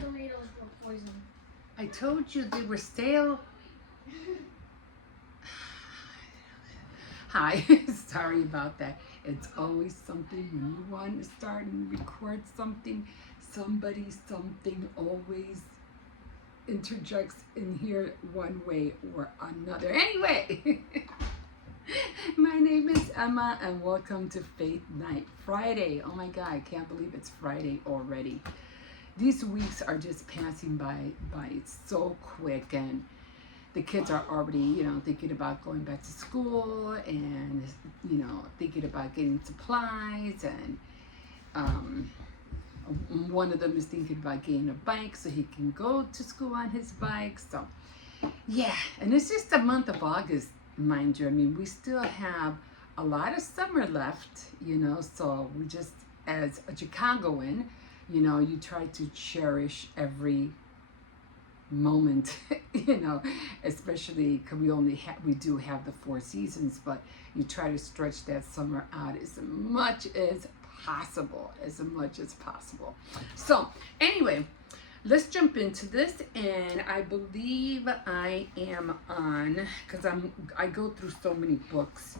tomatoes were poisoned. I told you they were stale. Hi, sorry about that. It's always something when you want to start and record something, something always interjects in here one way or another. Anyway, my name is Emma and welcome to Faith Night Friday. Oh my God, I can't believe it's Friday already. These weeks are just passing by so quick, and the kids are already, thinking about going back to school and, thinking about getting supplies. And one of them is thinking about getting a bike so he can go to school on his bike. So, yeah. And it's just the month of August, mind you. I mean, we still have a lot of summer left, so we just, as a Chicagoan, you try to cherish every moment, especially because we do have the 4 seasons, but you try to stretch that summer out as much as possible. So anyway, let's jump into this, and I believe I am on, because I go through so many books,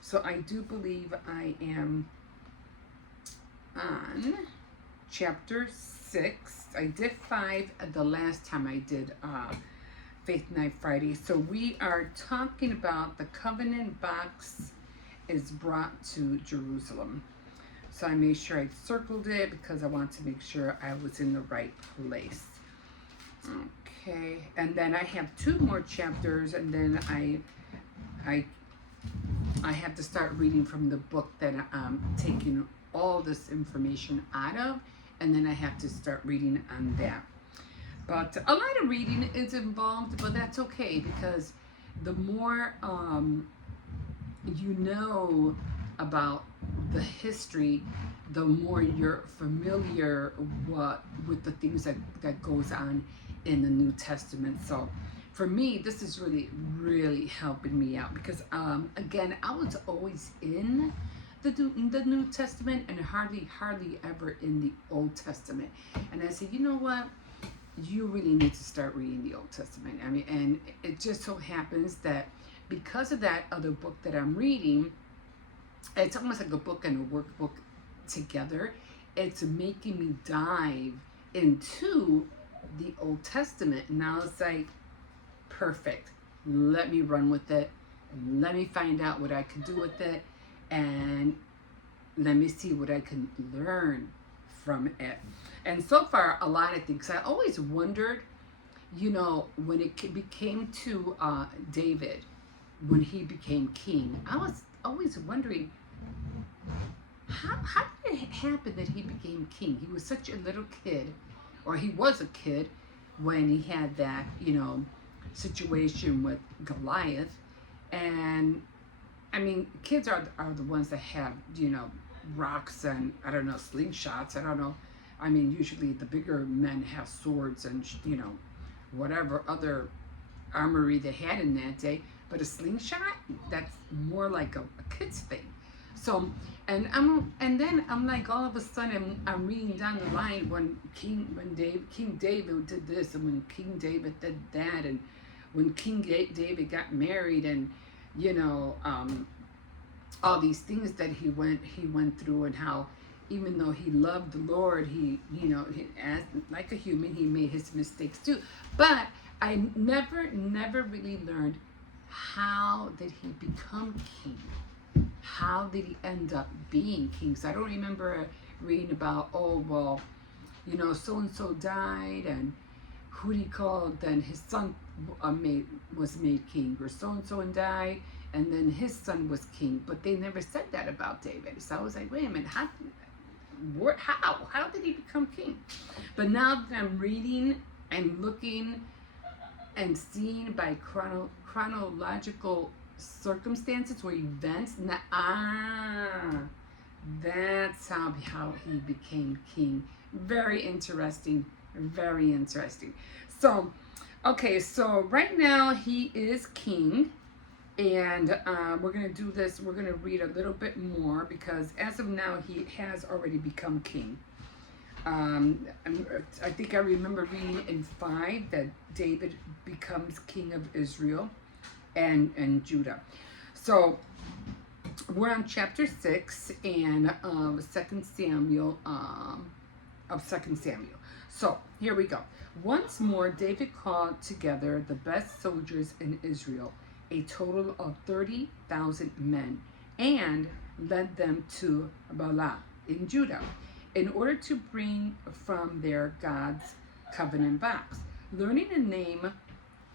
so I do believe I am on chapter 6. I did 5 the last time I did Faith Night Friday. So we are talking about the covenant box is brought to Jerusalem. So I made sure I circled it because I want to make sure I was in the right place. Okay, and then I have 2 more chapters, and then I have to start reading from the book that I'm taking all this information out of, and then I have to start reading on that. But a lot of reading is involved, but that's okay, because the more you know about the history, the more you're familiar with the things that goes on in the New Testament. So for me, this is really helping me out, because again, I was always in the New Testament and hardly ever in the Old Testament. And I said, you know what? You really need to start reading the Old Testament. I mean, and it just so happens that because of that other book that I'm reading, it's almost like a book and a workbook together. It's making me dive into the Old Testament. And now it's like, perfect. Let me run with it. Let me find out what I can do with it. And let me see what I can learn from it. And so far, a lot of things. I always wondered, when it became to David, when he became king, I was always wondering, how did it happen that he became king? He was such a little kid, or he was a kid when he had that, situation with Goliath. And I mean, kids are the ones that have, rocks and, I don't know, slingshots. I don't know. I mean, usually the bigger men have swords and, whatever other armory they had in that day. But a slingshot, that's more like a kid's thing. So, and then I'm like, all of a sudden, I'm reading down the line when King David did this, and when King David did that, and when King David got married, and all these things that he went through, and how even though he loved the Lord, he as like a human, he made his mistakes too. But I never really learned, how did he become king? How did he end up being king? So I don't remember reading about, oh well, so and so died, and who he called, then his son was made king, or so and so died, and then his son was king. But they never said that about David. So I was like, wait a minute, how did he become king? But now that I'm reading and looking and seeing by chronological circumstances or events, that's how he became king. Very interesting. So, okay, so right now he is king, and we're going to do this. We're going to read a little bit more, because as of now he has already become king. I think I remember reading in 5 that David becomes king of Israel and Judah. So we're on chapter 6 and Second Samuel of Second Samuel. So here we go. Once more, David called together the best soldiers in Israel, a total of 30,000 men, and led them to Baalah in Judah, in order to bring from their God's covenant box, learning the name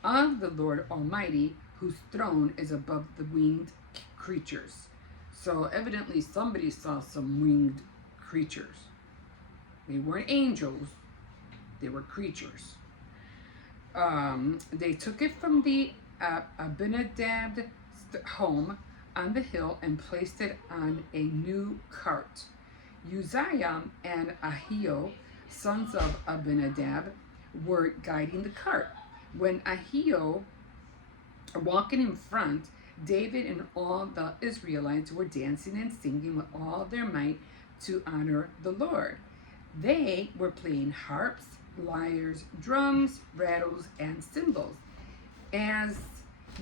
of the Lord Almighty, whose throne is above the winged creatures. So evidently somebody saw some winged creatures. They weren't angels, they were creatures. They took it from the Abinadab home on the hill and placed it on a new cart. Uzziah and Ahio, sons of Abinadab, were guiding the cart. When Ahio walking in front, David and all the Israelites were dancing and singing with all their might to honor the Lord. They were playing harps, lyres, drums, rattles, and cymbals. As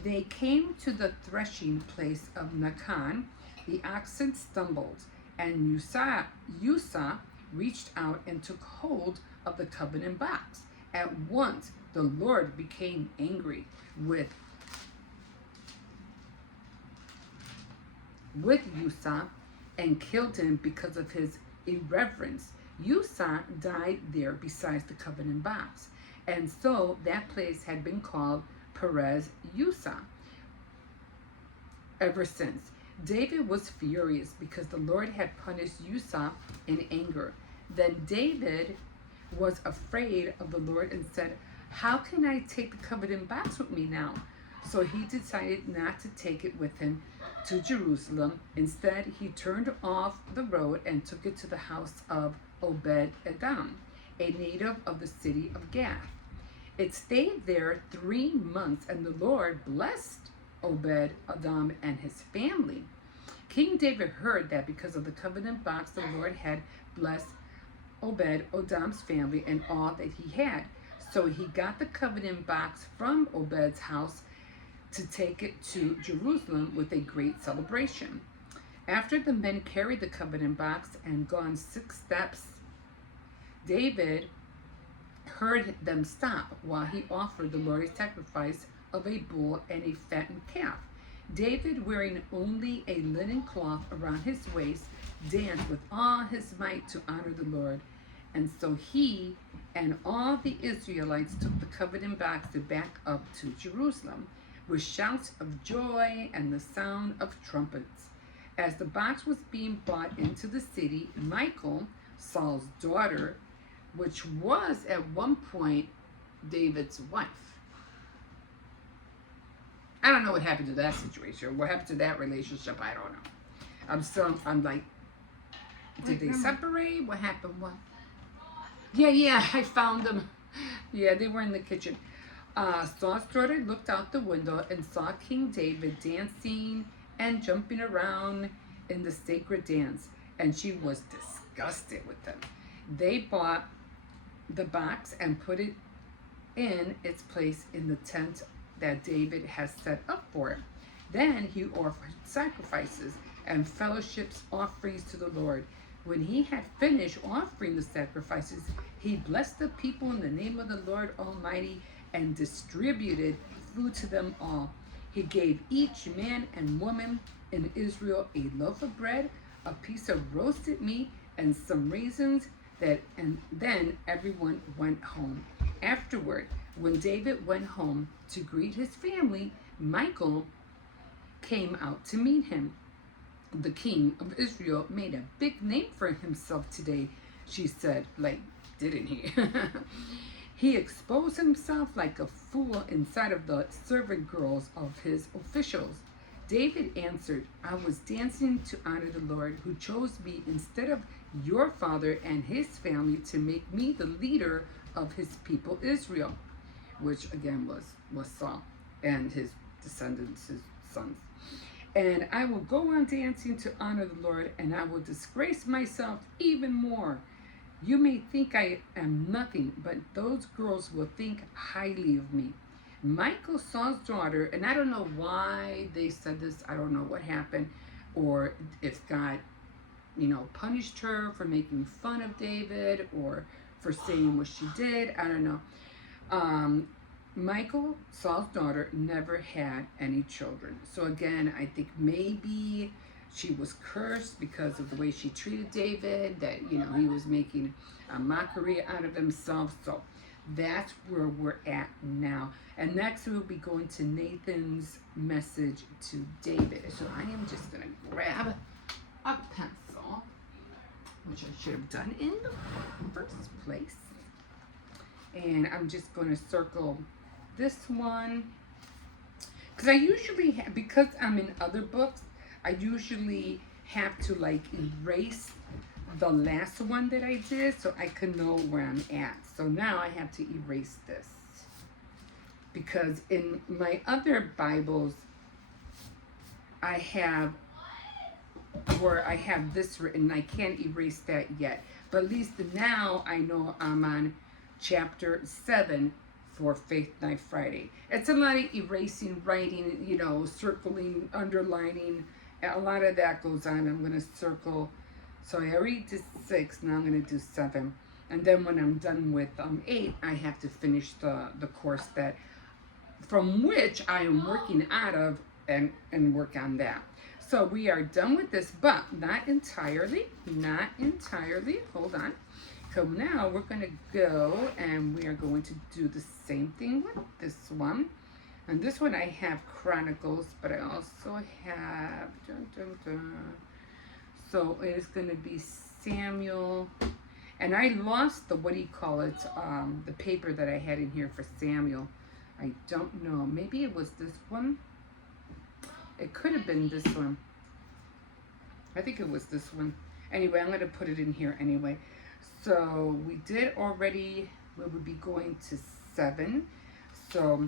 they came to the threshing place of Nakan, the oxen stumbled, and Uzzah reached out and took hold of the covenant box. At once the Lord became angry with Uzzah and killed him because of his irreverence. Uzzah died there beside the covenant box, and so that place had been called Perez Uzzah ever since. David was furious because the Lord had punished Uzzah in anger. Then David was afraid of the Lord and said, "How can I take the covenant box with me now?" So he decided not to take it with him to Jerusalem. Instead, he turned off the road and took it to the house of Obed-Edom, a native of the city of Gath. It stayed there 3 months, and the Lord blessed Obed-Edom and his family. King David heard that because of the covenant box, the Lord had blessed Obed-Edom's family and all that he had. So he got the covenant box from Obed's house to take it to Jerusalem with a great celebration. After the men carried the covenant box and gone 6 steps, David heard them stop while he offered the Lord a sacrifice of a bull and a fattened calf. David, wearing only a linen cloth around his waist, danced with all his might to honor the Lord. And so he and all the Israelites took the covenant box back up to Jerusalem with shouts of joy and the sound of trumpets. As the box was being brought into the city, Michal, Saul's daughter, which was at one point David's wife. I don't know what happened to that situation. What happened to that relationship, I don't know. I'm like, did they separate? What happened? What? Yeah, I found them. Yeah, they were in the kitchen. Saul's daughter looked out the window and saw King David dancing and jumping around in the sacred dance, and she was disgusted with them. They bought the box and put it in its place in the tent that David has set up for it. Then he offered sacrifices and fellowship's offerings to the Lord. When he had finished offering the sacrifices, he blessed the people in the name of the Lord Almighty and distributed food to them all. He gave each man and woman in Israel a loaf of bread, a piece of roasted meat, and some raisins, and then everyone went home. Afterward, when David went home to greet his family, Michal came out to meet him. The king of Israel made a big name for himself today, she said, like, didn't he? He exposed himself like a fool inside of the servant girls of his officials. David answered, "I was dancing to honor the Lord, who chose me instead of your father and his family to make me the leader of his people Israel," which again was Saul and his descendants, his sons. "And I will go on dancing to honor the Lord, and I will disgrace myself even more You may think I am nothing, but those girls will think highly of me. Michael, Saul's daughter, and I don't know why they said this, I don't know what happened, or if God, punished her for making fun of David or for saying what she did. I don't know. Um, Michael, Saul's daughter, never had any children. So again, I think maybe she was cursed because of the way she treated David, that, he was making a mockery out of himself. So that's where we're at now. And next we'll be going to Nathan's message to David. So I am just going to grab a pencil, which I should have done in the first place. And I'm just going to circle this one. Because I usually, because I'm in other books, I usually have to like erase the last one that I did so I can know where I'm at. So now I have to erase this. Because in my other Bibles, I have where I have this written. I can't erase that yet. But at least now I know I'm on chapter 7 for Faith Night Friday. It's a lot of erasing, writing, circling, underlining. A lot of that goes on. I'm going to circle. So I already did 6. Now I'm going to do 7. And then when I'm done with 8, I have to finish the course that from which I am working out of and work on that. So we are done with this, but not entirely. Not entirely. Hold on. So now we're going to go and we are going to do the same thing with this one. And this one I have Chronicles, but I also have, so it is going to be Samuel. And I lost the, the paper that I had in here for Samuel. I don't know. Maybe it was this one. It could have been this one. I think it was this one. Anyway, I'm going to put it in here anyway. So we did already, we would be going to 7. So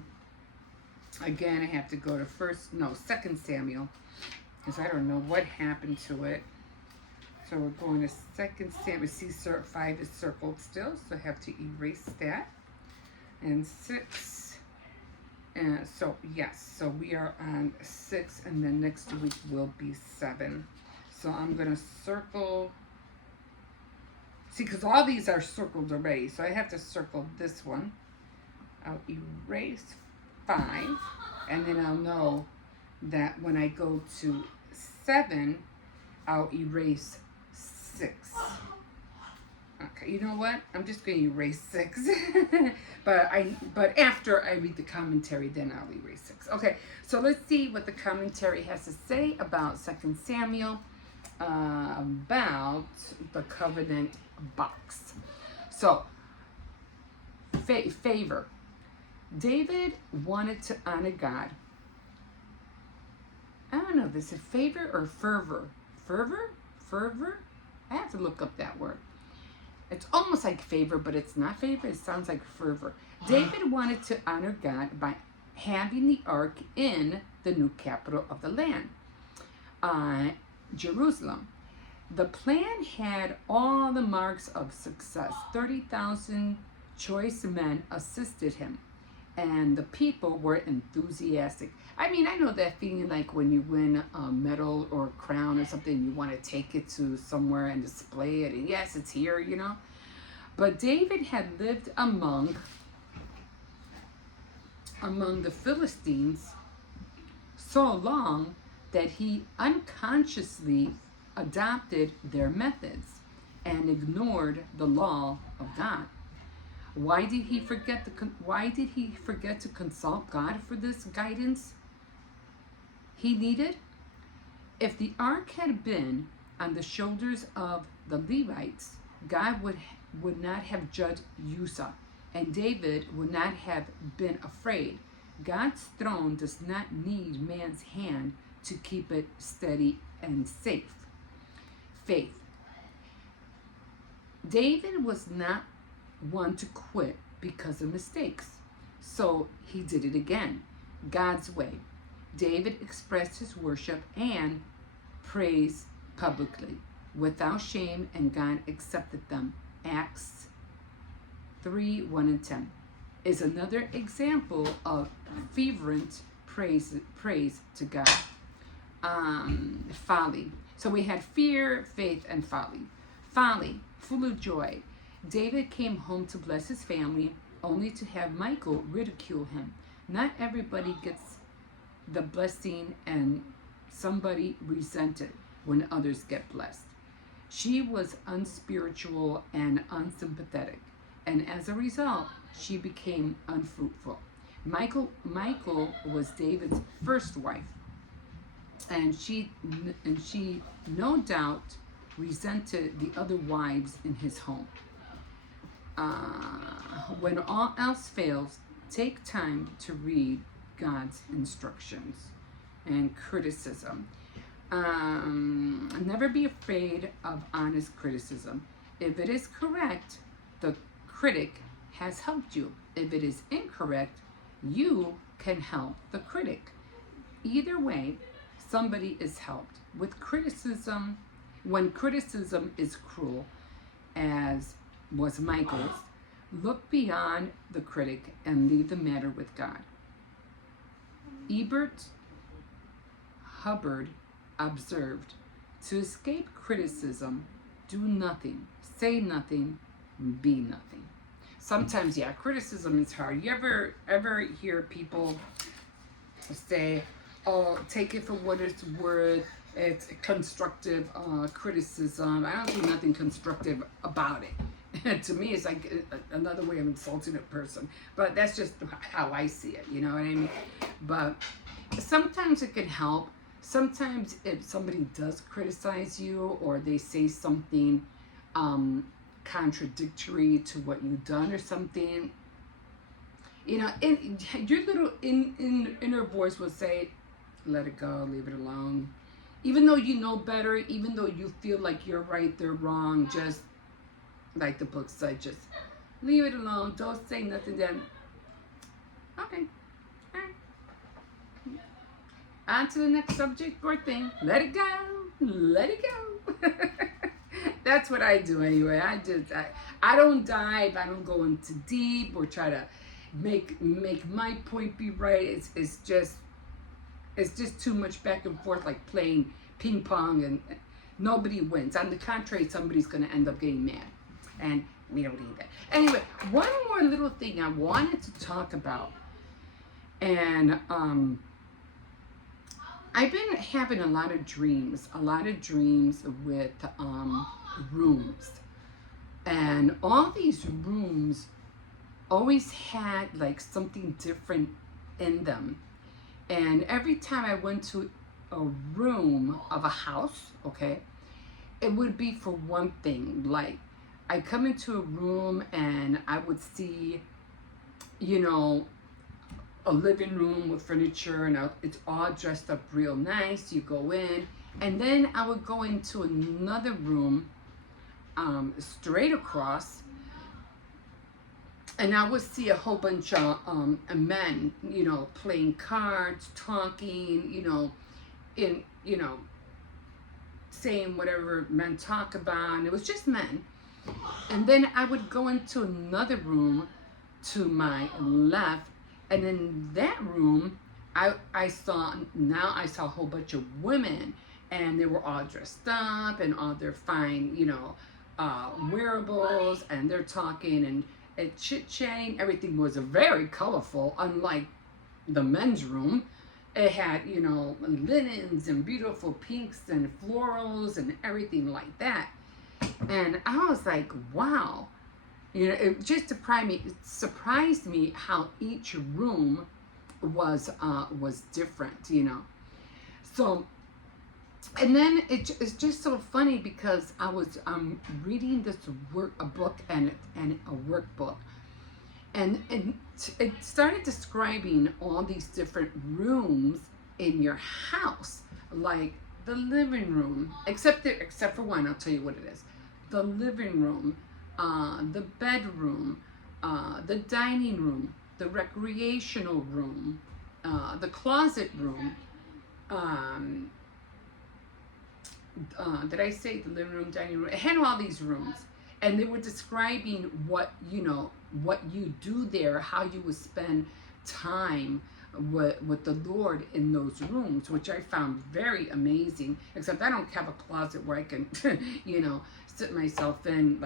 again, I have to go to 2 Samuel, because I don't know what happened to it. So we're going to 2 Samuel. See, 5 is circled still, so I have to erase that. And 6. And so yes, so we are on 6, and then next week will be 7. So I'm going to circle. See, because all these are circled already, so I have to circle this one. I'll erase 5, and then I'll know that when I go to 7, I'll erase 6. Okay, you know what? I'm just going to erase 6. but after I read the commentary, then I'll erase 6. Okay, so let's see what the commentary has to say about 2 Samuel, about the covenant box. So, favor. David wanted to honor God. I don't know if it's a favor or fervor. Fervor? I have to look up that word. It's almost like favor, but it's not favor. It sounds like fervor. David wanted to honor God by having the ark in the new capital of the land, Jerusalem. The plan had all the marks of success. 30,000 choice men assisted him, and the people were enthusiastic. I mean, I know that feeling like when you win a medal or a crown or something, you want to take it to somewhere and display it, and yes, it's here, But David had lived among the Philistines so long that he unconsciously adopted their methods and ignored the law of God. Why did he forget to consult God for this guidance he needed? If the ark had been on the shoulders of the Levites, God would not have judged Uzzah, and David would not have been afraid. God's throne does not need man's hand to keep it steady and safe. Faith. David was not one to quit because of mistakes, so he did it again, God's way. David expressed his worship and praise publicly, without shame, and God accepted them Acts 3, 1 and 10 is another example of fervent praise to God. Folly. So we had fear, faith, and folly. Folly, full of joy. David came home to bless his family, only to have Michal ridicule him. Not everybody gets the blessing, and somebody resented when others get blessed. She was unspiritual and unsympathetic, and as a result, she became unfruitful. Michal was David's first wife, and she no doubt resented the other wives in his home. When all else fails, take time to read God's instructions and criticism. Never be afraid of honest criticism. If it is correct, the critic has helped you. If it is incorrect, you can help the critic. Either way, somebody is helped. With criticism, when criticism is cruel, as was Michal's, look beyond the critic and leave the matter with God. Ebert Hubbard observed, to escape criticism, do nothing, say nothing, be nothing. Sometimes, yeah, criticism is hard. You ever hear people say, oh, take it for what it's worth, it's constructive criticism. I don't see nothing constructive about it. To me, it's like another way of insulting a person. But that's just how I see it, you know what I mean? But sometimes it can help. Sometimes if somebody does criticize you or they say something contradictory to what you've done or something, you know, your little inner voice will say, let it go, leave it alone. Even though you know better, even though you feel like you're right, they're wrong, just like the book said, just leave it alone. Don't say nothing then. Okay. All right. On to the next subject or thing. Let it go. Let it go. That's what I do anyway. I don't dive. I don't go into deep or try to make my point be right. It's just too much back and forth, like playing ping pong, and nobody wins. On the contrary, somebody's going to end up getting mad, and we don't need that. Anyway, one more little thing I wanted to talk about, and I've been having a lot of dreams with rooms, and all these rooms always had like something different in them. And every time I went to a room of a house, okay, it would be for one thing. Like, I come into a room and I would see, you know, a living room with furniture, and it's all dressed up real nice. You go in, and then I would go into another room straight across, and I would see a whole bunch of men, you know, playing cards, talking, saying whatever men talk about, and it was just men. And then I would go into another room to my left, and in that room, I saw a whole bunch of women, and they were all dressed up and all their fine, wearables, and they're talking and chit-chatting. Everything was very colorful, unlike the men's room. It had, linens and beautiful pinks and florals and everything like that. And I was like, wow. It just surprised me how each room was different, So, and then it's just so funny because I was reading a book and a workbook, and it started describing all these different rooms in your house, like the living room, except for one. I'll tell you what it is: the living room, the bedroom, the dining room, the recreational room, the closet room. Did I say the living room, dining room? It had all these rooms. And they were describing what, what you do there, how you would spend time with the Lord in those rooms, which I found very amazing. Except I don't have a closet where I can, sit myself in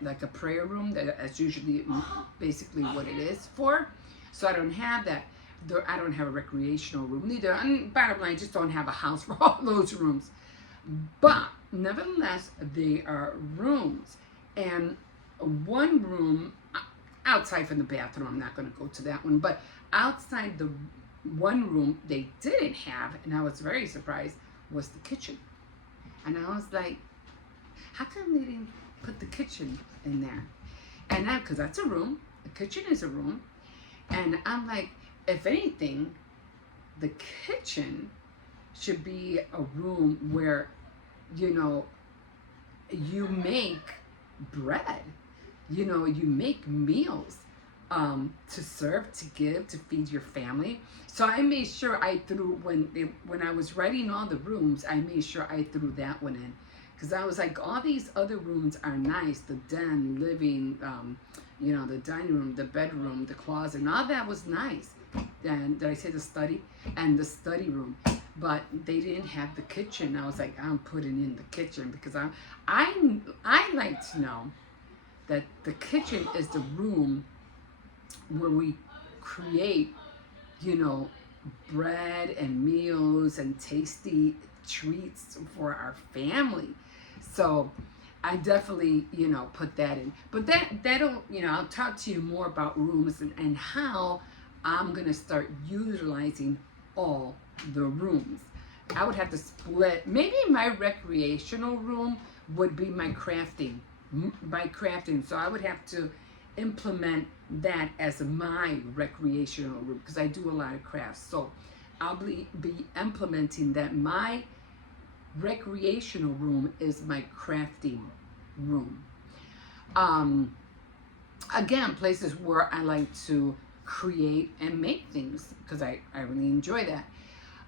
like a prayer room. That's usually basically what it is for. So I don't have that. I don't have a recreational room neither. And bottom line, I just don't have a house for all those rooms. But nevertheless, they are rooms. And one room outside from the bathroom, I'm not going to go to that one, but outside the one room they didn't have, and I was very surprised, was the kitchen. And I was like, how come they didn't put the kitchen in there? And that, because that's a room, the kitchen is a room. And I'm like, if anything, the kitchen should be a room where, you make bread, you make meals to serve, to give, to feed your family. So I made sure I threw, when I was writing all the rooms, I made sure I threw that one in. Because I was like, all these other rooms are nice, the den, living, the dining room, the bedroom, the closet, and all that was nice. And did I say the study? And the study room. But they didn't have the kitchen. I was like, I'm putting in the kitchen because I like to know that the kitchen is the room where we create, bread and meals and tasty treats for our family. So I definitely, put that in. But that'll, I'll talk to you more about rooms and how I'm going to start utilizing all the rooms. I would have to split. Maybe my recreational room would be my crafting. So I would have to implement that as my recreational room because I do a lot of crafts. So I'll be implementing that. My recreational room is my crafting room. Again, places where I like to create and make things because I really enjoy that.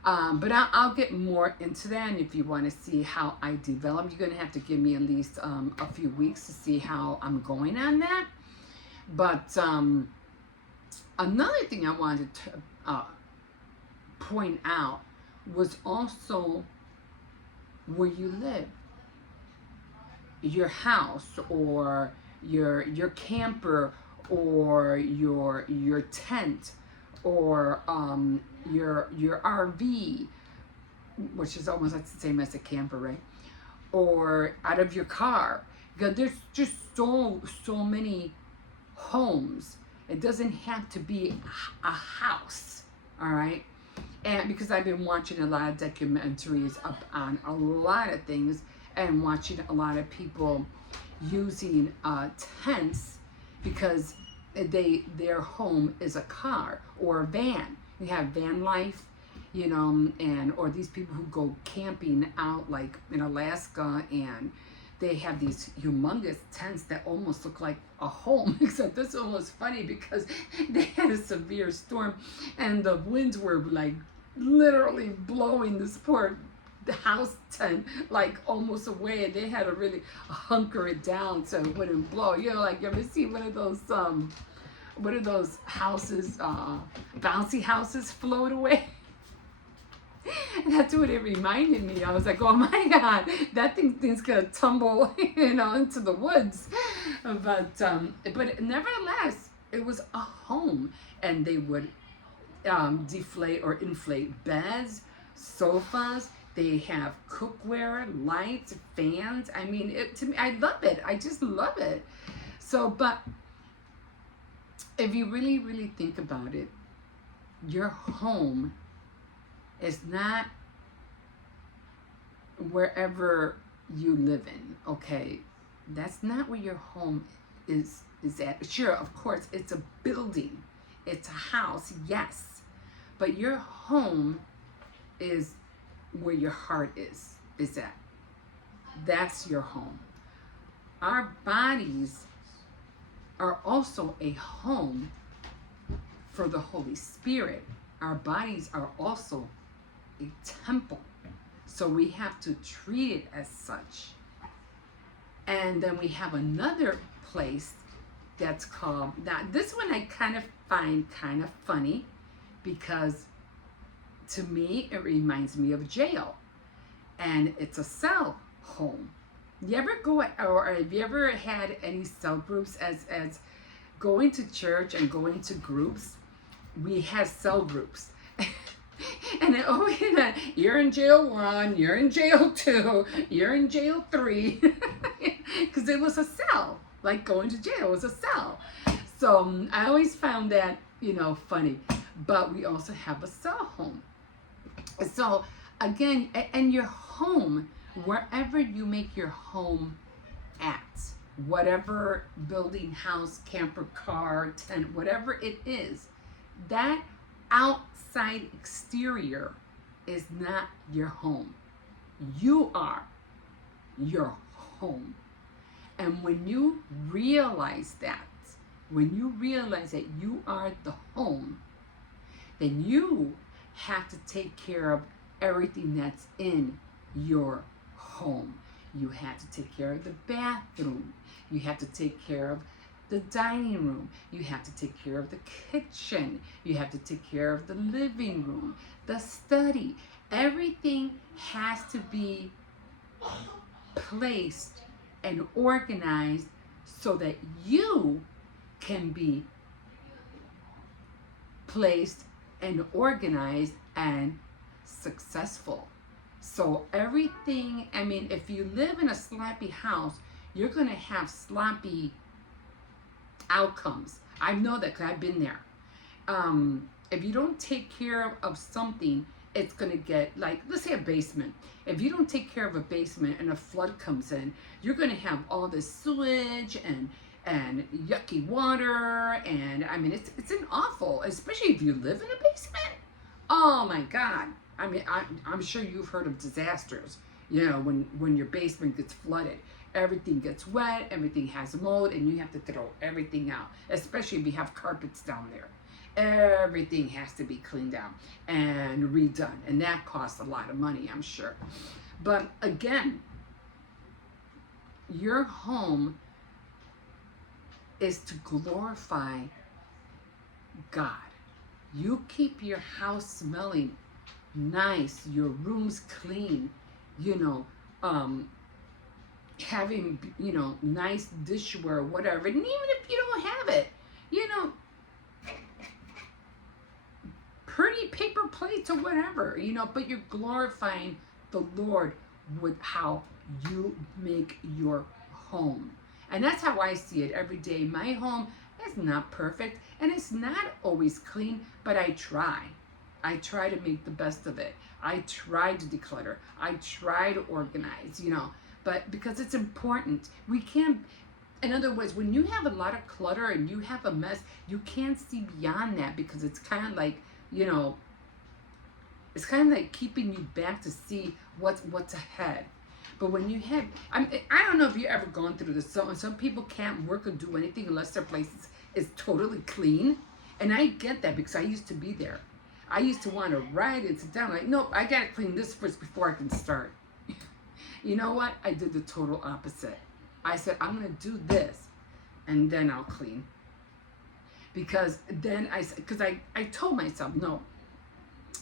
But I'll get more into that, and if you want to see how I develop, you're going to have to give me at least a few weeks to see how I'm going on that. But another thing I wanted to point out was also where you live, your house or your camper or your tent or your RV, which is almost like the same as a camper, right? Or out of your car. Because there's just so many homes. It doesn't have to be a house, all right? And because I've been watching a lot of documentaries up on a lot of things and watching a lot of people using tents because their home is a car or a van. You have van life, and or these people who go camping out like in Alaska, and they have these humongous tents that almost look like a home. Except this one was funny because they had a severe storm and the winds were like literally blowing this poor house tent like almost away, and they had to really hunker it down so it wouldn't blow. Like you ever see one of those houses, bouncy houses float away? And that's what it reminded me. I was like, oh my God, that thing's gonna tumble, into the woods. But nevertheless, it was a home, and they would deflate or inflate beds, sofas. They have cookware, lights, fans. I mean, to me, I love it. I just love it. So, but if you really, really think about it, your home is not wherever you live in, okay? That's not where your home is at. Sure, of course, it's a building. It's a house, yes. But your home is where your heart is at. That's your home. Our bodies are also a home for the Holy Spirit. Our bodies are also a temple. So we have to treat it as such. And then we have another place that's called, now this one I kind of find kind of funny because to me it reminds me of jail, and it's a cell home. You ever go, or have you ever had any cell groups? As going to church and going to groups, we have cell groups. And it always, you're in jail 1, you're in jail 2, you're in jail 3. Because it was a cell, like going to jail was a cell. So I always found that, funny. But we also have a cell home. So again, and your home, wherever you make your home at, whatever building, house, camper, car, tent, whatever it is, that outside exterior is not your home. You are your home. And when you realize that you are the home, then you have to take care of everything that's in your home. You have to take care of the bathroom. You have to take care of the dining room. You have to take care of the kitchen. You have to take care of the living room, the study. Everything has to be placed and organized so that you can be placed and organized and successful. So everything, if you live in a sloppy house, you're going to have sloppy outcomes. I know that because I've been there. If you don't take care of something, it's going to get, like, let's say a basement. If you don't take care of a basement and a flood comes in, you're going to have all this sewage and yucky water, and it's an awful, especially if you live in a basement. Oh my God. I'm sure you've heard of disasters, when your basement gets flooded. Everything gets wet, everything has mold, and you have to throw everything out, especially if you have carpets down there. Everything has to be cleaned out and redone, and that costs a lot of money, I'm sure. But again, your home is to glorify God. You keep your house smelling nice, your rooms clean, having, nice dishware, whatever. And even if you don't have it, pretty paper plates or whatever, but you're glorifying the Lord with how you make your home. And that's how I see it every day. My home is not perfect and it's not always clean, but I try. I try to make the best of it. I try to declutter. I try to organize, but because it's important. We can't, in other words, when you have a lot of clutter and you have a mess, you can't see beyond that because it's kind of like, it's kind of like keeping you back to see what's ahead. But when you have, I don't know if you've ever gone through this. Some people can't work or do anything unless their place is totally clean. And I get that because I used to be there. I used to want to write and sit down like, nope, I got to clean this first before I can start. You know what? I did the total opposite. I said, I'm going to do this and then I'll clean. Because then I told myself, no,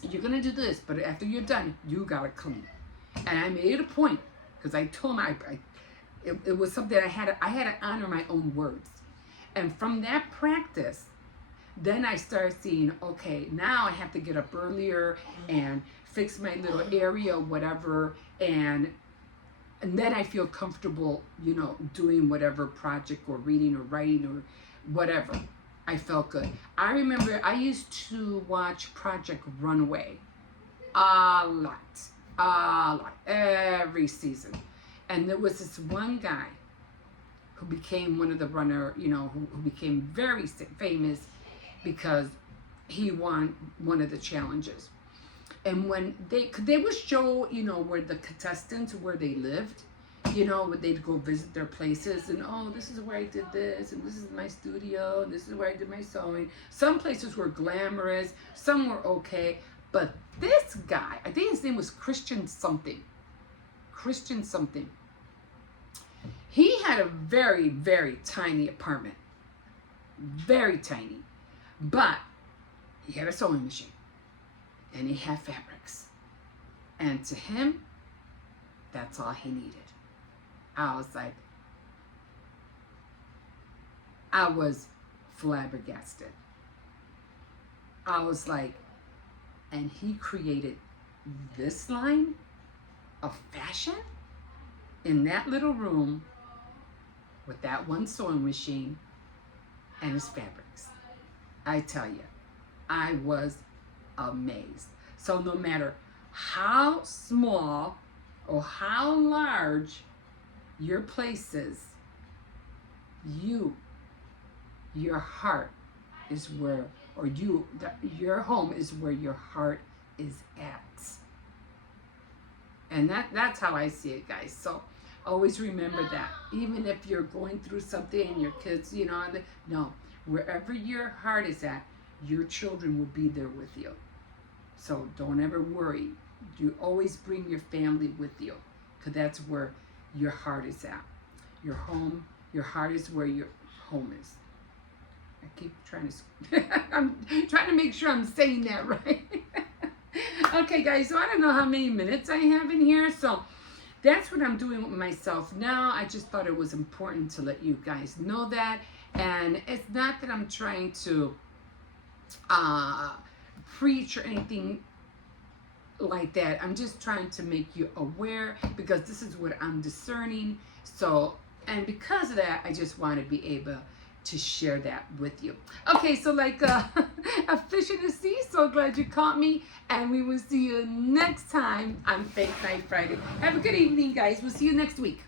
you're going to do this, but after you're done, you got to clean. And I made it a point because I told him it was something I had to honor my own words. And from that practice, then I started seeing, okay, now I have to get up earlier and fix my little area, whatever, and then I feel comfortable, doing whatever project or reading or writing or whatever. I felt good. I remember I used to watch Project Runway a lot, every season. And there was this one guy who became one of the runner, who became very famous because he won one of the challenges. And when they would show, where the contestants, where they lived, when they'd go visit their places and, oh, this is where I did this, and this is my studio, and this is where I did my sewing. Some places were glamorous, some were okay, but this guy, I think his name was Christian something. He had a very, very tiny apartment. Very tiny. But he had a sewing machine. And he had fabrics. And to him, that's all he needed. I was flabbergasted. I was like, and he created this line of fashion in that little room with that one sewing machine and his fabrics. I tell you, I was amazed. So no matter how small or how large your place is, your heart is where, or your home is where your heart is at. And that's how I see it, guys. So always remember that. Even if you're going through something and your kids, no, wherever your heart is at, your children will be there with you. So don't ever worry. You always bring your family with you, because that's where your heart is at. Your home, your heart is where your home is. I keep trying to, I'm trying to make sure I'm saying that right. Okay, guys, so I don't know how many minutes I have in here, so that's what I'm doing with myself now. I just thought it was important to let you guys know that. And it's not that I'm trying to preach or anything like that. I'm just trying to make you aware, because this is what I'm discerning. So, and because of that, I just want to be able to share that with you. Okay, so like a fish in the sea, so glad you caught me, and we will see you next time on Faith Night Friday. Have a good evening, guys. We'll see you next week.